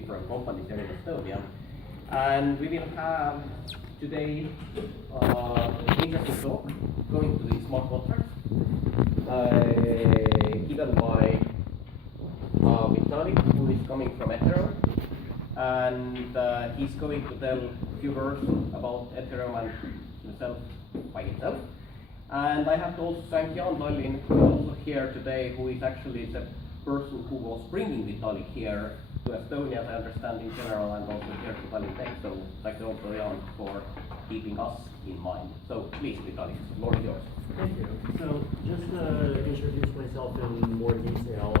different companies here in Estonia. And we will have today an interesting talk going to the smart contracts given by Vitalik, who is coming from Ethereum, and he's going to tell a few words about Ethereum and himself by himself. And I have to also thank Jan Dallin, who is also here today, who is actually the person who was bringing Vitalik here to Estonia, as I understand in general, and also here to Tallinn Tech. So thank you also Jan for keeping us in mind. So please, Vitalik, the floor is yours. Thank you. So just to introduce myself in more detail,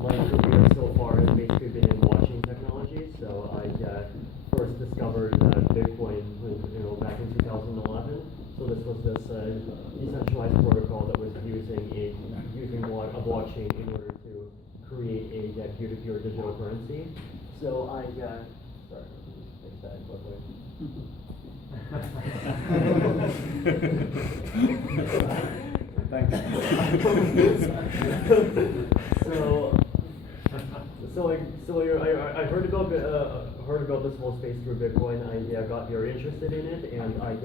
my career so far has basically been in blockchain technology. So I first discovered Bitcoin back in 2011. So this was this decentralized protocol that was using a blockchain in order to create a peer-to-peer digital currency. So I sorry, let me just fix that quickly. Thanks. I heard about this whole space through Bitcoin. I got very interested in it, and I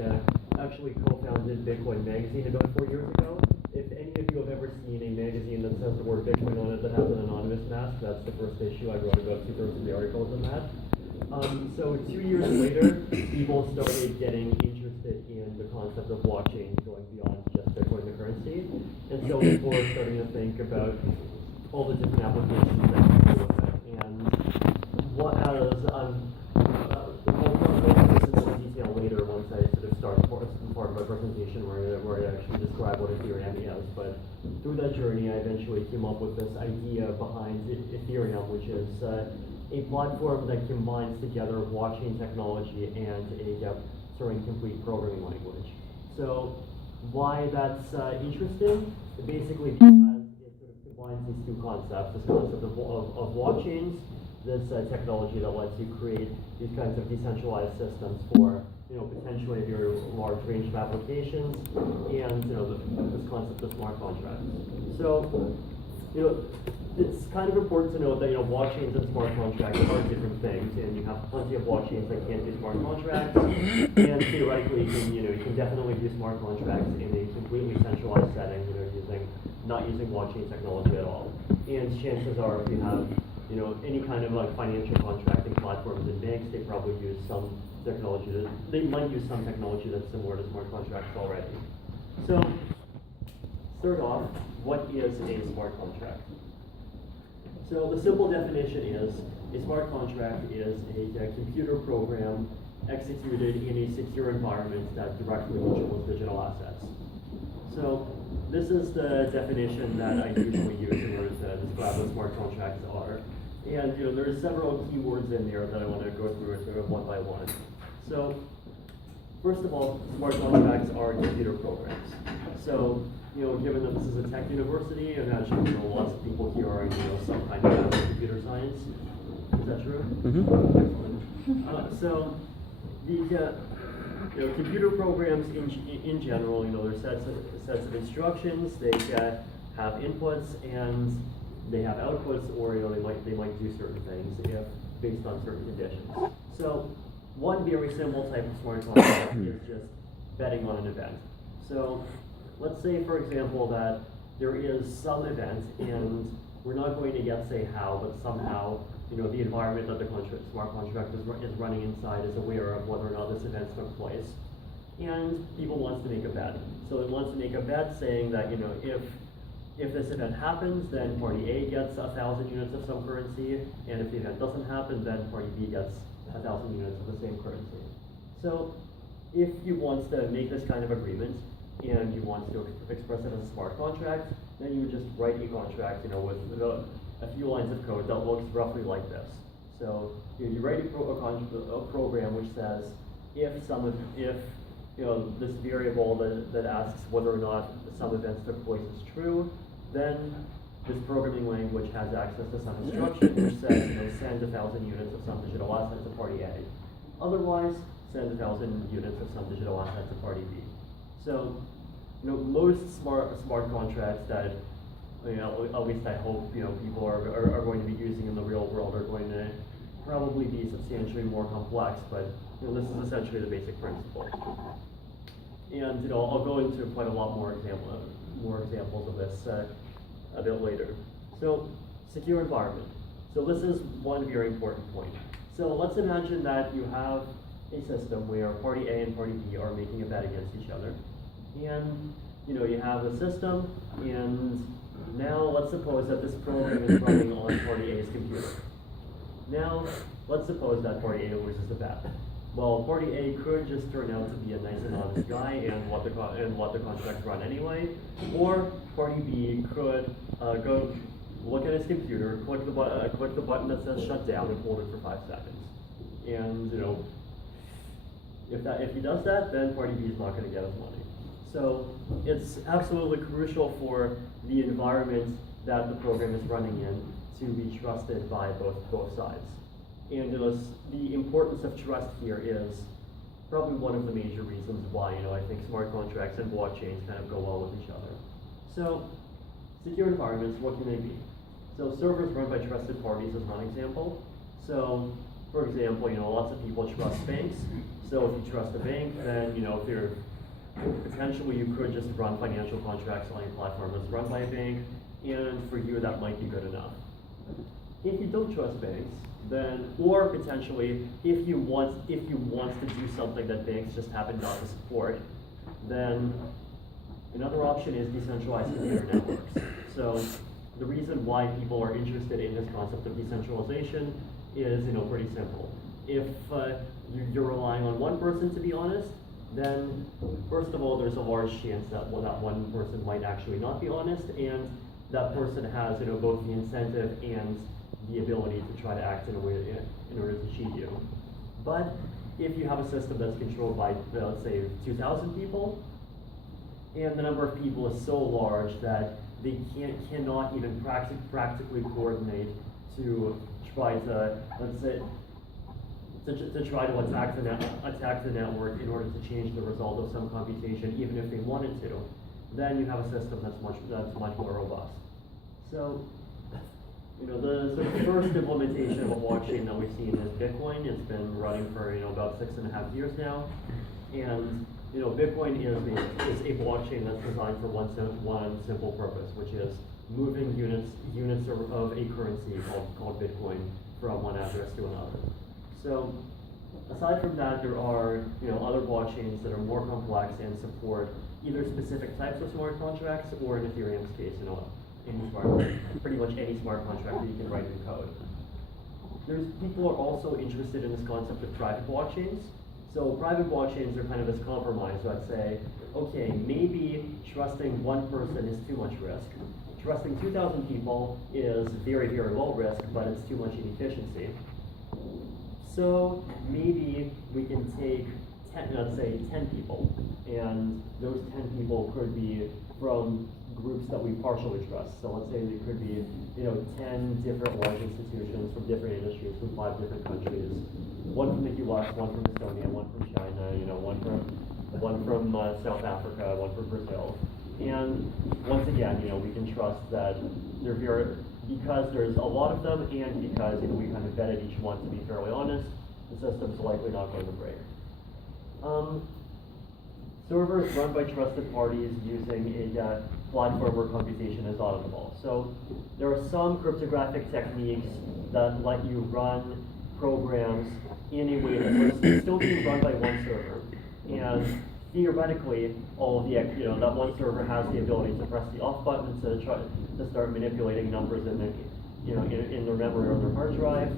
actually co-founded Bitcoin magazine about 4 years ago. If any of you have ever seen a magazine that says the word Bitcoin on it that has an anonymous mask, that's the first issue. I wrote about 2/3 of the articles in that. So 2 years later, people started getting interested in the concept of blockchain going beyond just Bitcoin the currency. And so people are starting to think about all the different applications that can do with it. And what I'll go into this in more detail later once I sort of start part of my presentation where I actually describe what Ethereum is. But through that journey, I eventually came up with this idea behind Ethereum, which is a platform that combines together blockchain technology and a Turing-complete programming language. So why that's interesting? Basically because it sort of combines these two concepts, this concept of blockchains, this technology that lets you create these kinds of decentralized systems for potentially your large range of applications, and this concept of smart contracts. So it's kind of important to note that blockchains and smart contracts are different things, and you have plenty of blockchains that can't do smart contracts, and theoretically you can definitely do smart contracts in a completely centralized setting, not using blockchain technology at all. And chances are, if you have any kind of financial contracting platforms and banks, they probably use some technology they might use some technology that's similar to smart contracts already. So start off, what is a smart contract? So the simple definition is a smart contract is a computer program executed in a secure environment that directly controls digital assets. So this is the definition that I usually use in order to describe what smart contracts are. And there's several keywords in there that I want to go through sort of one by one. So first of all, smart contracts are computer programs. So given that this is a tech university, I imagine lots of people here are some kind of computer science. Is that true? Mm-hmm. Excellent. So the computer programs in general, there's sets of instructions. They have inputs and they have outputs, or they might do certain things based on certain conditions. So one very simple type of smart contract is just betting on an event. So let's say, for example, that there is some event, and we're not going to yet say how, but somehow the environment that the smart contract is running inside is aware of whether or not this event took place, and people wants to make a bet. So it wants to make a bet saying that if this event happens, then party A gets 1,000 units of some currency, and if the event doesn't happen, then party B gets 1,000 units of the same currency. So if you want to make this kind of agreement, and you want to express it as a smart contract, then you would just write a contract, with a few lines of code that looks roughly like this. So you write a program which says if this variable that asks whether or not some events took place is true, then this programming language has access to some instruction which says send 1,000 units of some digital asset to party A. Otherwise, send 1,000 units of some digital asset to party B. So most smart contracts that at least I hope, people are going to be using in the real world are going to probably be substantially more complex, but, this is essentially the basic principle. And, I'll go into quite a lot more examples of this a bit later. So, secure environment. So this is one very important point. So let's imagine that you have a system where party A and party B are making a bet against each other. And, you have a system, and now let's suppose that this program is running on party A's computer. Now, let's suppose that party A loses the bet. Well, party A could just turn out to be a nice and honest guy and let the contract run anyway, or party B could go look at his computer, click the button that says shut down, and hold it for 5 seconds. And if he does that, then party B is not going to get his money. So it's absolutely crucial for the environment that the program is running in to be trusted by both sides. And the importance of trust here is probably one of the major reasons why, I think smart contracts and blockchains kind of go well with each other. So, secure environments, what can they be? So servers run by trusted parties is one example. So, for example, lots of people trust banks. So if you trust a bank, then, potentially you could just run financial contracts on a platform that's run by a bank, and for you that might be good enough. If you don't trust banks, then, or potentially, if you want to do something that banks just happen not to support, then another option is decentralized computer networks. So the reason why people are interested in this concept of decentralization is, pretty simple. If you're relying on one person to be honest, then first of all, there's a large chance that that one person might actually not be honest, and that person has, both the incentive and the ability to try to act in a way in order to cheat you. But if you have a system that's controlled by, let's say, 2,000 people, and the number of people is so large that they cannot even practically coordinate to try to, let's say, to try to attack the network in order to change the result of some computation, even if they wanted to, then you have a system that's much more robust. So, the sort of first implementation of a blockchain that we've seen is Bitcoin. It's been running for about 6.5 years now, and Bitcoin is a blockchain that's designed for one simple purpose, which is moving units of a currency called Bitcoin from one address to another. So, aside from that, there are other blockchains that are more complex and support either specific types of smart contracts, or in Ethereum's case, pretty much any smart contract that you can write in code. People are also interested in this concept of private blockchains. So private blockchains are kind of this compromise that say, okay, maybe trusting one person is too much risk. Trusting 2,000 people is very, very low risk, but it's too much inefficiency. So maybe we can take, let's say, 10 people, and those 10 people could be from groups that we partially trust. So let's say they could be, 10 different large institutions from different industries from 5 different countries. One from the US, one from Estonia, one from China, one from South Africa, one from Brazil. And once again, we can trust that because there's a lot of them, and because we kind of vetted each one to be fairly honest, the system's likely not going to break. Servers run by trusted parties using a platform where computation is auditable. So there are some cryptographic techniques that let you run programs in a way that's still being run by one server, and theoretically, all of that one server has the ability to press the off button to start manipulating numbers in their memory or their hard drive,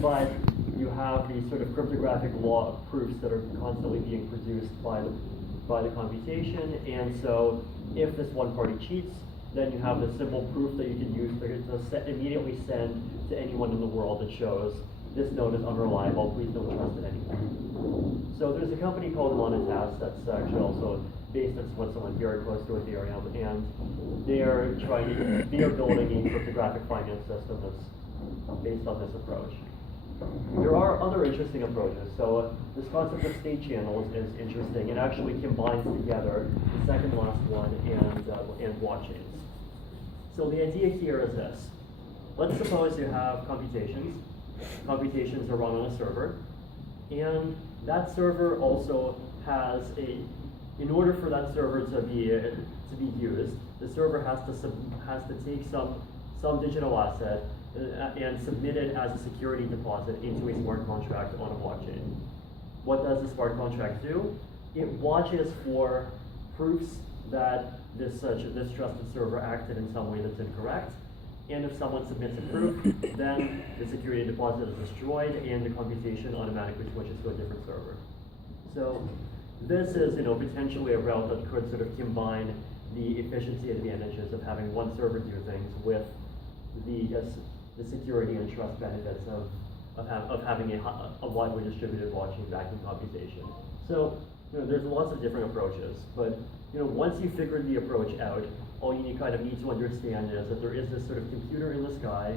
but you have these sort of cryptographic law proofs that are constantly being produced by the computation, and so if this one party cheats, then you have this simple proof that you can use to immediately send to anyone in the world that shows this node is unreliable, please don't trust it anymore. So there's a company called Monetas that's actually also based in Switzerland, very close to Ethereum, and they are building a cryptographic finance system that's based on this approach. There are other interesting approaches. So this concept of state channels is interesting. It actually combines together the second last one and blockchains. So the idea here is this. Let's suppose you have computations. Computations are run on a server, and that server also has in order for that server to be used, the server has to take some digital asset and submit it as a security deposit into a smart contract on a blockchain. What does the smart contract do? It watches for proofs that this trusted server acted in some way that's incorrect. And if someone submits a proof, then the security deposit is destroyed and the computation automatically switches to a different server. So this is, potentially a route that could sort of combine the efficiency advantages of having one server do things with the security and trust benefits of having a widely distributed blockchain backing computation. So, there's lots of different approaches, but once you figured the approach out, all you kind of need to understand is that there is this sort of computer in the sky,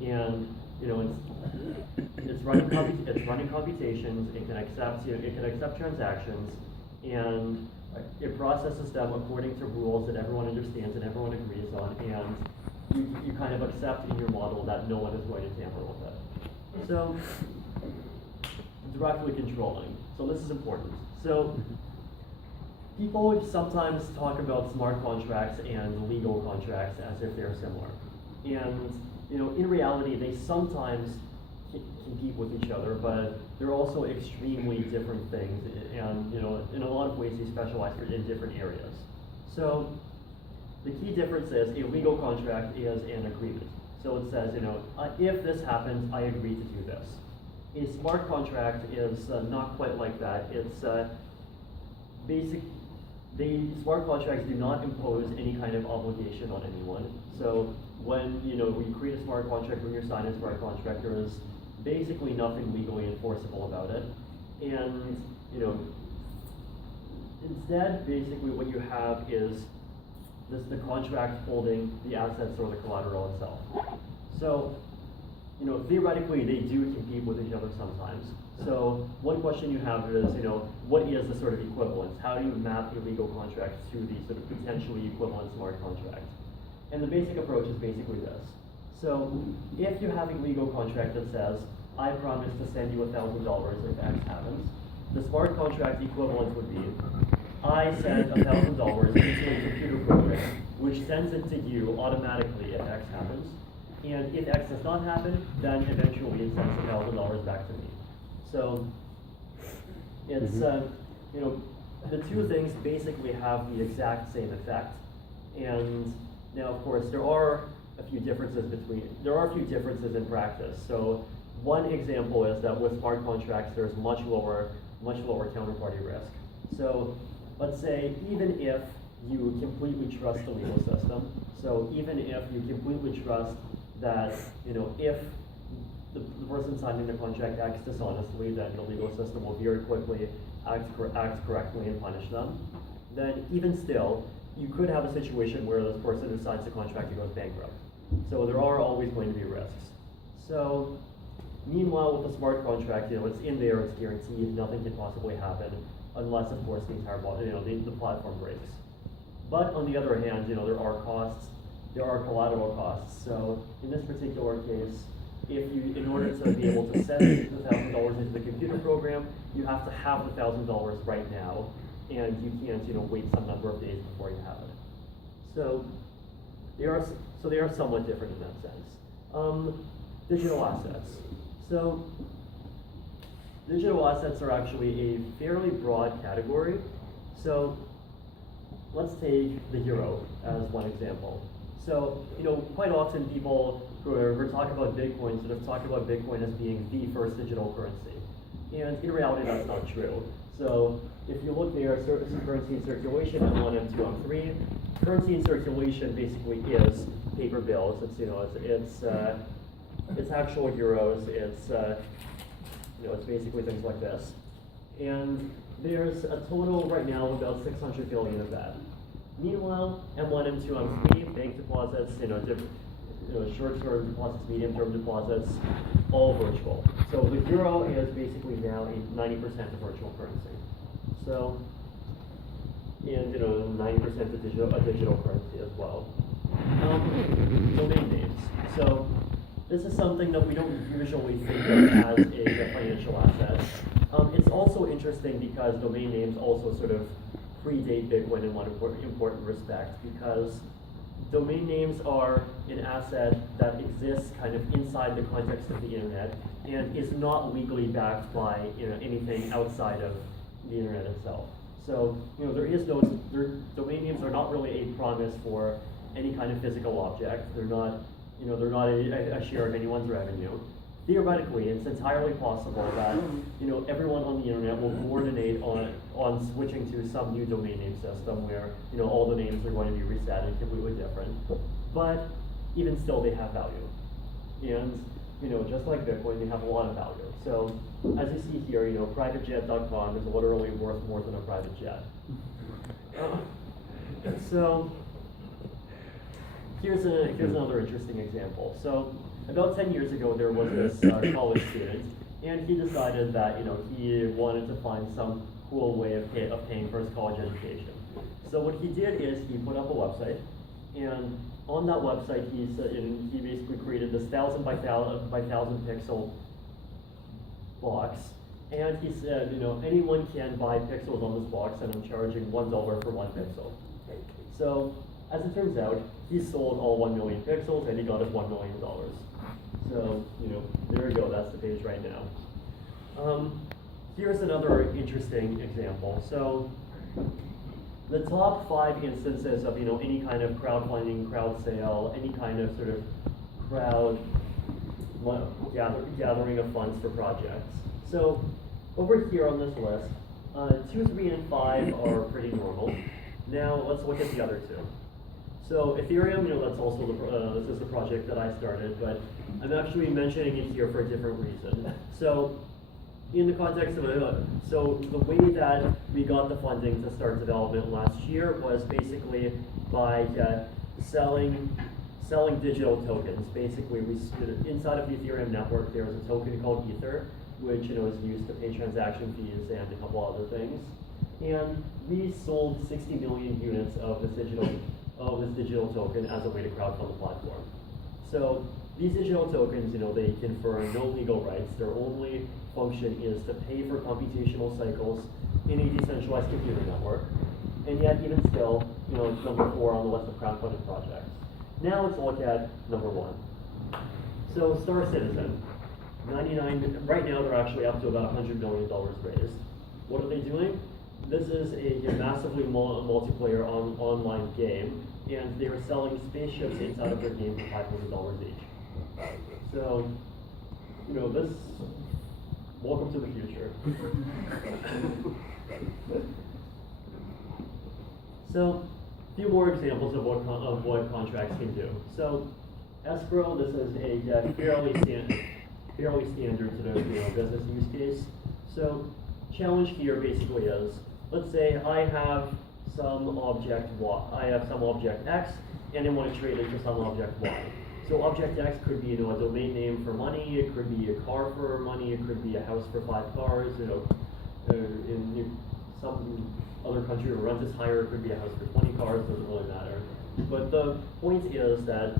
and it's running computations. It can accept transactions, and it processes them according to rules that everyone understands and everyone agrees on, and you kind of accept in your model that no one is going to tamper with it. So directly controlling. So this is important. So people sometimes talk about smart contracts and legal contracts as if they're similar. And in reality, they sometimes compete with each other, but they're also extremely different things. And in a lot of ways, they specialize in different areas. So the key difference is a legal contract is an agreement. So it says, if this happens, I agree to do this. A smart contract is not quite like that. It's smart contracts do not impose any kind of obligation on anyone. So when you create a smart contract, when you're signing a smart contract, there is basically nothing legally enforceable about it. And instead, basically what you have is the contract holding the assets or the collateral itself. So theoretically, they do compete with each other sometimes. So one question you have is, what is the sort of equivalence? How do you map a legal contract to the sort of potentially equivalent smart contract? And the basic approach is basically this. So if you have a legal contract that says, I promise to send you $1,000 if X happens, the smart contract equivalent would be, I send $1,000 into a computer program, which sends it to you automatically if X happens. And if X does not happen, then eventually it sends $1,000 back to me. So it's, the two things basically have the exact same effect. And now, of course, there are a few differences in practice. So one example is that with smart contracts, there's much lower counterparty risk. So let's say even if you completely trust the legal system, so even if you completely trust that, if the person signing the contract acts dishonestly, then the legal system will very quickly act correctly and punish them. Then even still, you could have a situation where this person who signs the contract goes bankrupt. So there are always going to be risks. So meanwhile, with the smart contract, it's in there, it's guaranteed, nothing can possibly happen, unless of course the entire the platform breaks. But on the other hand, there are costs. There are collateral costs. So in this particular case, in order to be able to send the $1,000 into the computer program, you have to have the $1,000 right now, and you can't wait some number of days before you have it. So they are somewhat different in that sense. Digital assets. So digital assets are actually a fairly broad category. So let's take the euro as one example. So, quite often people who talk about Bitcoin sort of talk about Bitcoin as being the first digital currency. And in reality, that's not true. So if you look there, currency in circulation, M1, M2, M3, currency in circulation basically is paper bills. It's actual euros. It's basically things like this. And there's a total right now of about 600 billion of that. Meanwhile, M1, M2, M3, bank deposits, short-term deposits, medium-term deposits, all virtual. So the euro is basically now 90% of virtual currency. So, and 90% a digital currency as well. Domain names. So this is something that we don't usually think of as a financial asset. It's also interesting because domain names also sort of predate Bitcoin in one important respect, because domain names are an asset that exists kind of inside the context of the internet and is not legally backed by anything outside of the internet itself. So there is no domain names are not really a promise for any kind of physical object. They're not a share of anyone's revenue. Theoretically, it's entirely possible that everyone on the internet will coordinate on switching to some new domain name system where all the names are going to be reset and completely different. But even still, they have value, and just like Bitcoin, they have a lot of value. So as you see here, privatejet.com is literally worth more than a private jet. So here's another interesting example. So about 10 years ago, there was this college student, and he decided that he wanted to find some cool way of paying for his college education. So what he did is he put up a website, and on that website he basically created this 1,000 by 1,000 pixel box, and he said anyone can buy pixels on this box, and I'm charging $1 for 1 pixel. So as it turns out, he sold all 1 million pixels, and he got us $1 million. So, there you go, that's the page right now. Here's another interesting example. So, the top 5 instances of, any kind of crowdfunding, crowd sale, any kind of sort of crowd gathering of funds for projects. So, over here on this list, 2, 3, and 5 are pretty normal. Now, let's look at the other 2. So Ethereum, that's also this is the project that I started, but I'm actually mentioning it here for a different reason. So in the context of so the way that we got the funding to start development last year was basically by selling digital tokens. Basically, inside of the Ethereum network, there is a token called Ether, which is used to pay transaction fees and a couple other things. And we sold 60 million units of this digital token as a way to crowdfund the platform. So these digital tokens, they confer no legal rights. Their only function is to pay for computational cycles in a decentralized computer network. And yet, even still, it's number 4 on the list of crowdfunded projects. Now let's look at number 1. So Star Citizen, 99. Right now, they're actually up to about $100 million raised. What are they doing? This is a massively multiplayer online game, and they are selling spaceships inside of their game for $500 each. So, this, welcome to the future. So, a few more examples of what contracts can do. So, escrow, this is a fairly standard sort of business use case. So, challenge here basically is, let's say I have some object X, and I want to trade it for some object Y. So object X could be a domain name for money, it could be a car for money, it could be a house for 5 cars. In some other country where rent is higher, it could be a house for 20 cars. Doesn't really matter. But the point is that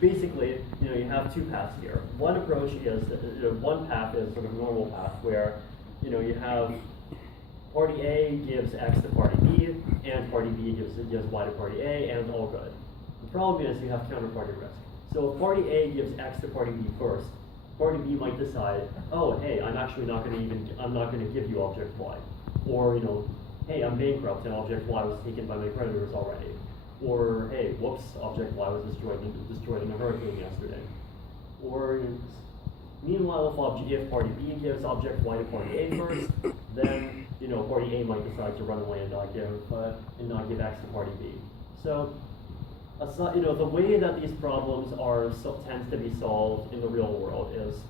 basically, you have 2 paths here. One approach is one path is sort of normal path where you have party A gives X to party B, and party B gives Y to party A, and it's all good. The problem is you have counterparty risk. So if party A gives X to party B first, party B might decide, oh, hey, I'm not going to give you object Y. Or, hey, I'm bankrupt and object Y was taken by my creditors already. Or, hey, whoops, object Y was destroyed in a hurricane yesterday. Or, meanwhile, if party B gives object Y to party A first, then party A might decide to run away and not give X to party B. So, the way that these problems tends to be solved in the real world is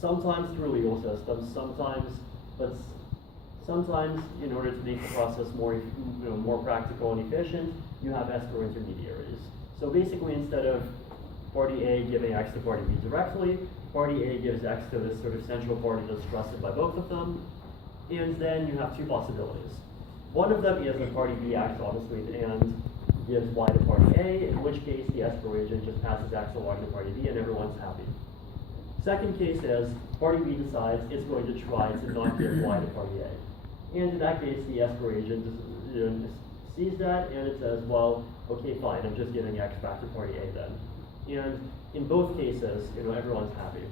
sometimes through legal systems, sometimes in order to make the process more practical and efficient, you have escrow intermediaries. So basically, instead of party A giving X to party B directly, party A gives X to this sort of central party that's trusted by both of them, and then you have 2 possibilities. One of them is that party B acts honestly and gives Y to party A, in which case the escrow agent just passes X or Y to party B and everyone's happy. Second case is party B decides it's going to try to not give Y to party A. And in that case, the escrow agent sees that and it says, well, okay, fine, I'm just giving X back to party A then. And in both cases, everyone's happy.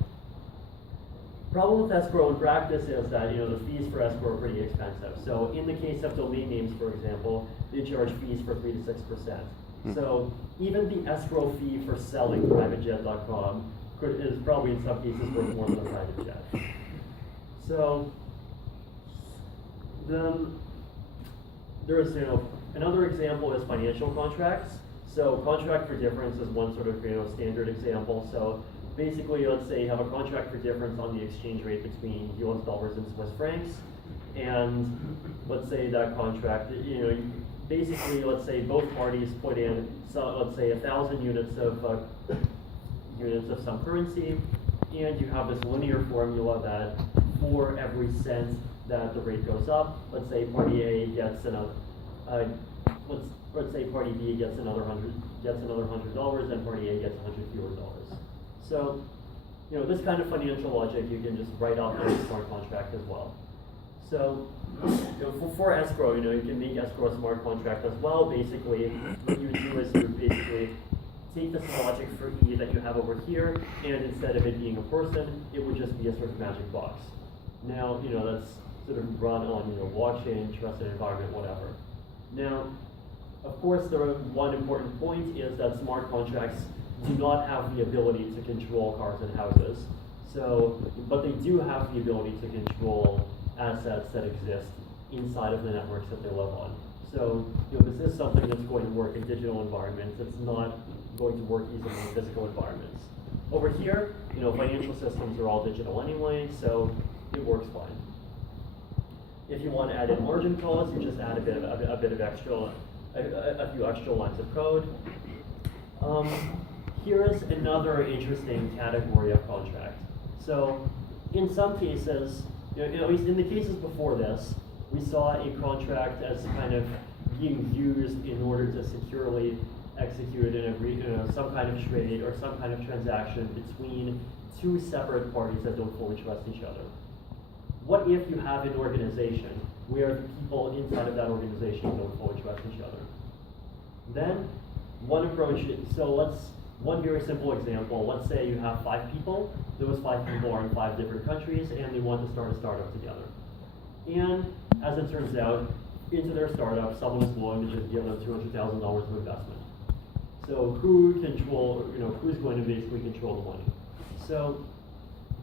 Problem with escrow in practice is that, the fees for escrow are pretty expensive. So in the case of domain names, for example, they charge fees for 3 to 6%. So even the escrow fee for selling privatejet.com is probably in some cases worth more than a private jet. So then there's, another example is financial contracts. So contract for difference is one sort of, standard example. So basically, let's say you have a contract for difference on the exchange rate between US dollars and Swiss francs. And let's say that contract, basically, let's say both parties put in, let's say 1,000 units of some currency, and you have this linear formula that for every cent that the rate goes up, let's say party A gets another, let's say party B gets another $100, and party A gets $100 fewer. So, this kind of financial logic you can just write out in a smart contract as well. So, for escrow, you can make escrow a smart contract as well. Basically, what you do is you basically take this logic for E that you have over here, and instead of it being a person, it would just be a sort of magic box. Now, that's sort of run on, blockchain, trusted environment, whatever. Now, of course, one important point is that smart contracts do not have the ability to control cars and houses. So, but they do have the ability to control assets that exist inside of the networks that they live on. So, this is something that's going to work in digital environments. It's not going to work easily in physical environments. Over here, financial systems are all digital anyway, so it works fine. If you want to add in margin calls, you just add a few extra lines of code. Here's another interesting category of contract. So, in some cases, at least in the cases before this, we saw a contract as kind of being used in order to securely execute some kind of trade or some kind of transaction between two separate parties that don't fully trust each other. What if you have an organization where the people inside of that organization don't fully trust each other? Then, one approach, one very simple example, let's say you have 5 people, those 5 people are in 5 different countries, and they want to start a startup together. And as it turns out, into their startup, someone is willing to just give them $200,000 of investment. So who's going to basically control the money? So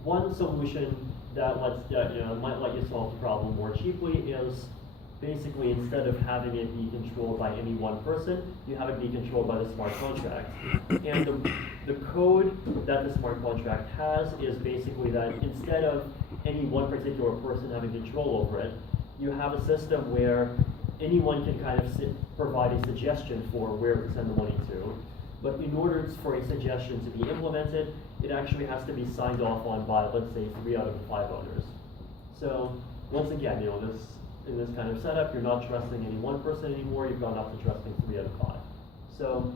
one solution that might let you solve the problem more cheaply is basically instead of having it be controlled by any one person, you have it be controlled by the smart contract. And the code that the smart contract has is basically that instead of any one particular person having control over it, you have a system where anyone can kind of provide a suggestion for where to send the money to. But in order for a suggestion to be implemented, it actually has to be signed off on by, let's say, 3 out of the 5 owners. So once again, in this kind of setup, you're not trusting any one person anymore, you've gone up to trusting 3 out of 5. So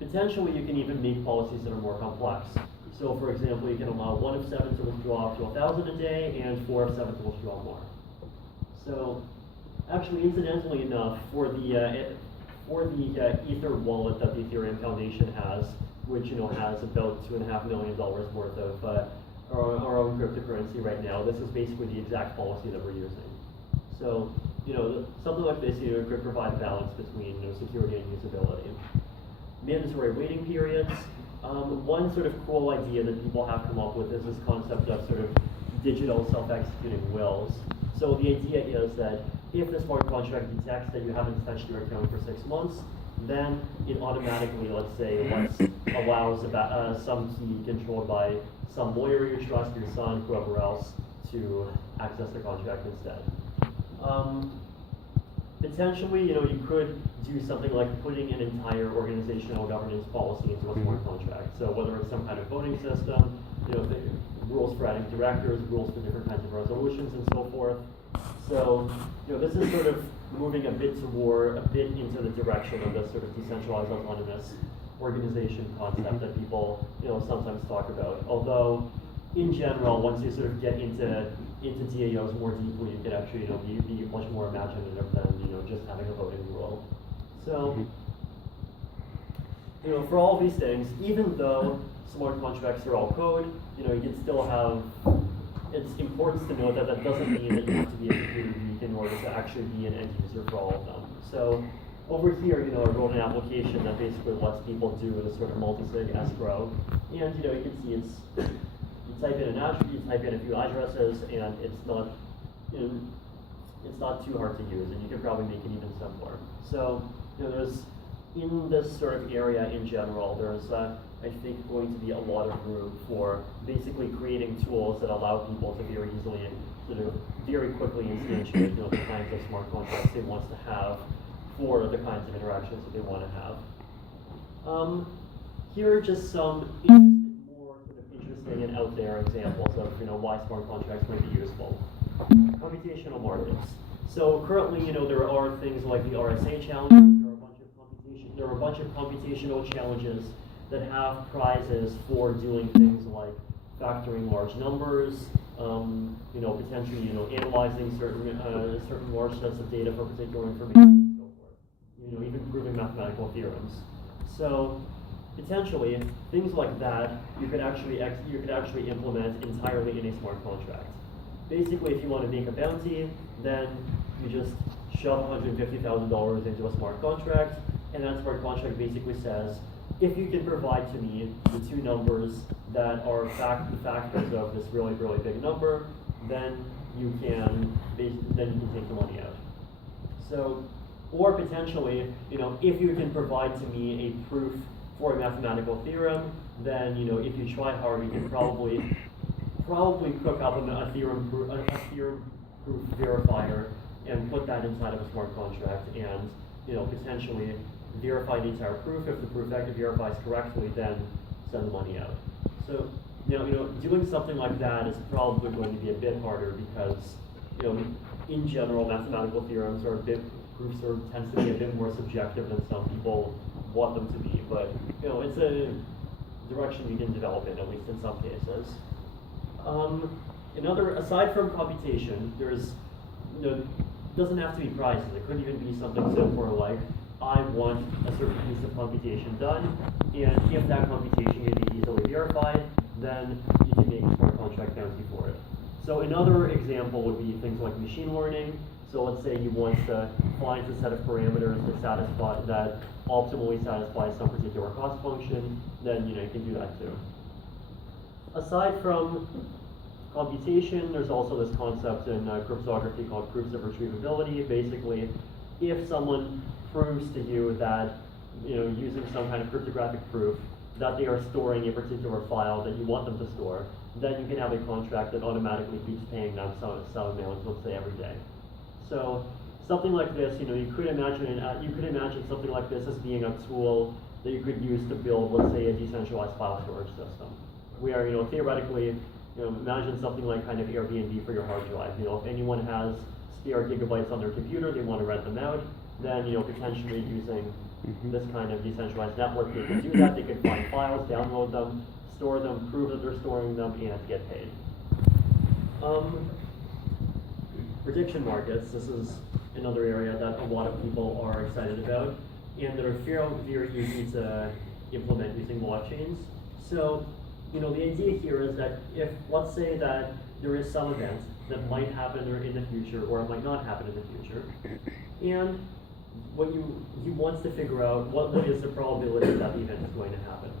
potentially you can even make policies that are more complex. So for example, you can allow 1 of 7 to withdraw up to 1,000 a day and 4 of 7 to withdraw more. So actually, incidentally enough, for the Ether wallet that the Ethereum Foundation has, which has about $2.5 million worth of our own cryptocurrency right now, this is basically the exact policy that we're using. So something like this could provide a balance between security and usability. Mandatory waiting periods. One sort of cool idea that people have come up with is this concept of sort of digital self-executing wills. So the idea is that if the smart contract detects that you haven't touched your account for 6 months, then it automatically, let's say, allows some key controlled by some lawyer you trust, your son, whoever else, to access the contract instead. Potentially, you could do something like putting an entire organizational governance policy into a smart contract. So whether it's some kind of voting system, rules for adding directors, rules for different kinds of resolutions, and so forth. So, this is sort of moving a bit into the direction of this sort of decentralized autonomous organization concept that people sometimes talk about. Although in general, once you sort of get into DAOs more deeply, you could actually be much more imaginative than just having a voting rule. So for all these things, even though smart contracts are all code, you can still have. It's important to note that that doesn't mean that you have to be a computer geek in order to actually be an end user for all of them. So over here, I wrote an application that basically lets people do this sort of multi-sig escrow, and you can see it's you type in a few addresses, and it's not too hard to use, and you can probably make it even simpler. So there's in this sort of area in general, there's I think going to be a lot of room for basically creating tools that allow people to very easily, very quickly instantiate the kinds of smart contracts they want to have for the kinds of interactions that they want to have. Here are just some more sort of interesting and out there examples of why smart contracts might be useful. Computational markets. So currently, there are things like the RSA challenges. There are a bunch of computational challenges that have prizes for doing things like factoring large numbers, potentially analyzing certain large sets of data for particular information, and so forth. Even proving mathematical theorems. So potentially things like that you could actually implement entirely in a smart contract. Basically, if you want to make a bounty, then you just shove $150,000 into a smart contract, and that smart contract basically says, if you can provide to me the two numbers that are the factors of this really, really big number, then you can take the money out. So, or potentially, if you can provide to me a proof for a mathematical theorem, then if you try hard, you can probably cook up a theorem proof verifier and put that inside of a smart contract, and potentially verify the entire proof. If the proof actually verifies correctly, then send the money out. So doing something like that is probably going to be a bit harder because in general, mathematical theorems proofs tends to be a bit more subjective than some people want them to be. But it's a direction you can develop in, at least in some cases. Aside from computation, there's doesn't have to be prizes. It could even be something simpler like, I want a certain piece of computation done, and if that computation can be easily verified, then you can make a smart contract bounty for it. So another example would be things like machine learning. So let's say you want to find a set of parameters that optimally satisfy some particular cost function, then you can do that too. Aside from computation, there's also this concept in cryptography called proofs of retrievability. Basically, if someone proves to you that, using some kind of cryptographic proof, that they are storing a particular file that you want them to store, then you can have a contract that automatically keeps paying them some amount, let's say every day. So something like this, you could imagine something like this as being a tool that you could use to build, let's say, a decentralized file storage system, where theoretically, imagine something like kind of Airbnb for your hard drive. If anyone has spare gigabytes on their computer, they want to rent them out, then potentially using this kind of decentralized network, they can do that. They can find files, download them, store them, prove that they're storing them, and get paid. Prediction markets. This is another area that a lot of people are excited about, and that are very easy to implement using blockchains. So, the idea here is that if, let's say that there is some event that might happen in the future, or it might not happen in the future, and what you want to figure out what is the probability that the event is going to happen.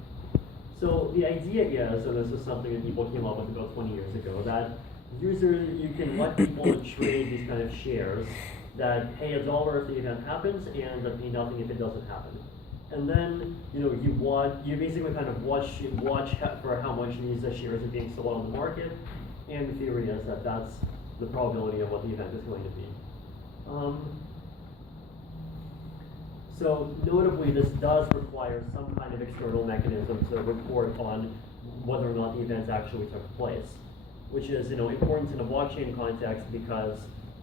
So the idea is, and this is something that people came up with about 20 years ago, that you can let people trade these kind of shares that pay $1 if the event happens and that pay nothing if it doesn't happen. And then you basically kind of watch for how much these shares are being sold on the market, and the theory is that that's the probability of what the event is going to be. So notably, this does require some kind of external mechanism to report on whether or not the event actually took place, which is important in a blockchain context because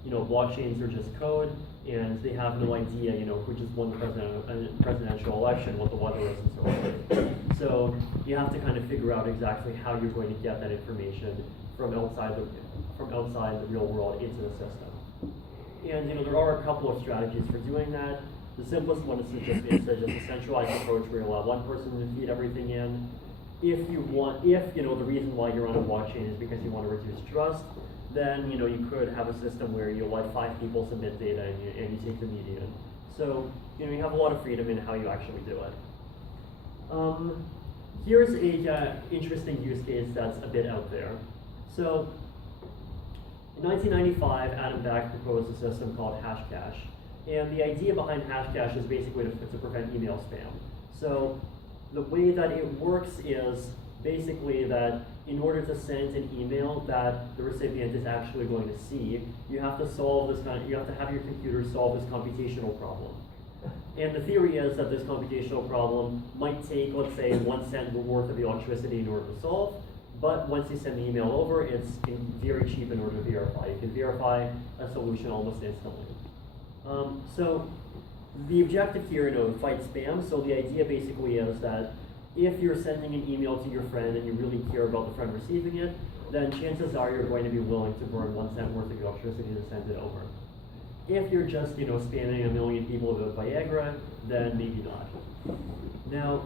blockchains are just code, and they have no idea, who just won the presidential election, what the weather is, and so on. So you have to kind of figure out exactly how you're going to get that information from outside the real world into the system. And there are a couple of strategies for doing that. The simplest one is just a centralized approach where you allow one person to feed everything in. If the reason why you're on a blockchain is because you want to reduce trust, then you could have a system where you let 5 people submit data and you take the median. So you have a lot of freedom in how you actually do it. Here's a interesting use case that's a bit out there. So in 1995, Adam Back proposed a system called Hashcash. And the idea behind Hashcash is basically to prevent email spam. So the way that it works is basically that in order to send an email that the recipient is actually going to see, you have to have your computer solve this computational problem. And the theory is that this computational problem might take, let's say, 1 cent worth of electricity in order to solve, but once you send the email over, it's very cheap in order to verify. You can verify a solution almost instantly. So the objective here, fight spam. So the idea basically is that if you're sending an email to your friend and you really care about the friend receiving it, then chances are you're going to be willing to burn 1 cent worth of electricity to send it over. If you're just, spamming a million people with Viagra, then maybe not. Now,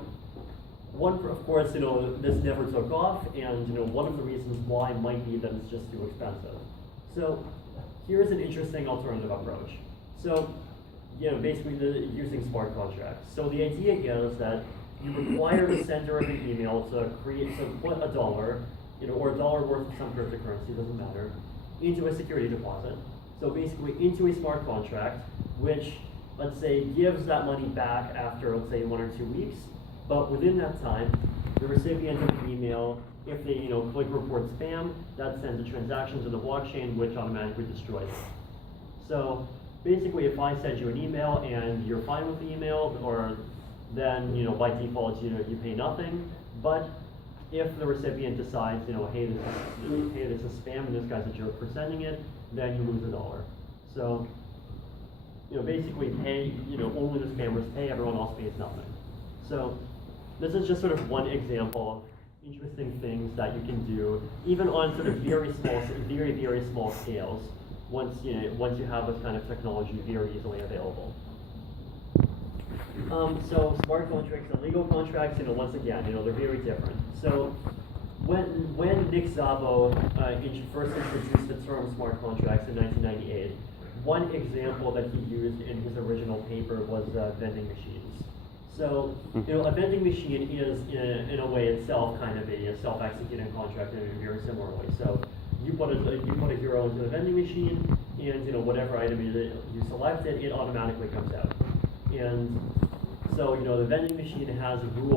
of course, this never took off, and one of the reasons why might be that it's just too expensive. So here's an interesting alternative approach. So, basically using smart contracts. So the idea is that you require the sender of an email to put $1, or $1 worth of some cryptocurrency, doesn't matter, into a security deposit. So basically into a smart contract, which, let's say, gives that money back after, let's say, 1 or 2 weeks. But within that time, the recipient of the email, if they, click report spam, that sends a transaction to the blockchain, which automatically destroys it. So basically, if I send you an email and you're fine with the email, then by default you pay nothing. But if the recipient decides, hey, this is spam and this guy's a jerk for sending it, then you lose $1. So basically pay, only the spammers pay, everyone else pays nothing. So this is just sort of one example of interesting things that you can do, even on sort of very, very small scales, once you have this kind of technology very easily available. So smart contracts and legal contracts, once again, they're very different. So when Nick Szabo first introduced the term smart contracts in 1998, one example that he used in his original paper was vending machines. So, a vending machine is, in a way itself, kind of a self-executing contract in a very similar way. So, you put a euro into the vending machine, and whatever item you selected, it automatically comes out. And so, the vending machine has rules